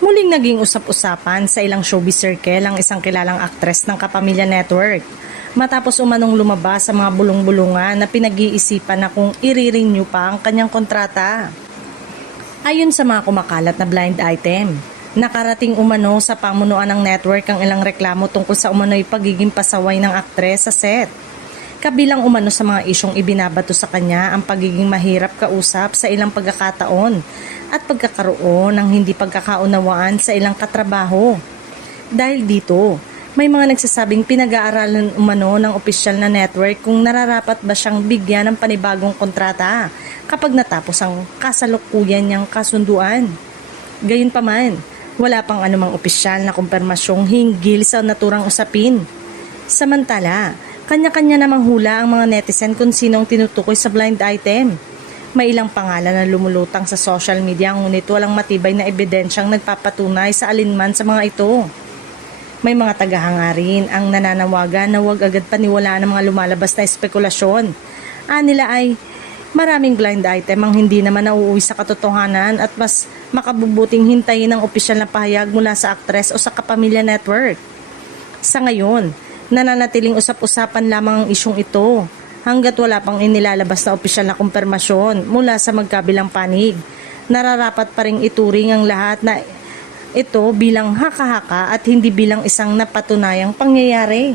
Muling naging usap-usapan sa ilang showbiz circle ang isang kilalang aktres ng Kapamilya Network matapos umanong lumabas sa mga bulong-bulungan na pinag-iisipan na kung i-renew pa ang kanyang kontrata. Ayon sa mga kumakalat na blind item, nakarating umano sa pamunuan ng network ang ilang reklamo tungkol sa umano'y pagiging pasaway ng aktres sa set. Kabilang umano sa mga isyong ibinabato sa kanya ang pagiging mahirap kausap sa ilang pagkakataon at pagkakaroon ng hindi pagkakaunawaan sa ilang katrabaho. Dahil dito, may mga nagsasabing pinag-aaralan umano ng opisyal na network kung nararapat ba siyang bigyan ng panibagong kontrata kapag natapos ang kasalukuyan niyang kasunduan. Gayunpaman, wala pang anumang opisyal na kumpirmasyong hinggil sa naturang usapin. Samantala, kanya-kanya namang hula ang mga netizen kung sinong tinutukoy sa blind item. May ilang pangalan na lumulutang sa social media ngunit walang matibay na ebidensyang nagpapatunay sa alinman sa mga ito. May mga tagahanga rin ang nananawagan na huwag agad paniwalaan ng mga lumalabas na espekulasyon. Anila ay maraming blind item ang hindi naman nauuwi sa katotohanan at mas makabubuting hintayin ang opisyal na pahayag mula sa aktres o sa Kapamilya Network. Sa ngayon, nananatiling usap-usapan lamang ang isyong ito hanggat wala pang inilalabas na opisyal na kumpirmasyon mula sa magkabilang panig. Nararapat pa ring ituring ang lahat na ito bilang haka-haka at hindi bilang isang napatunayang pangyayari.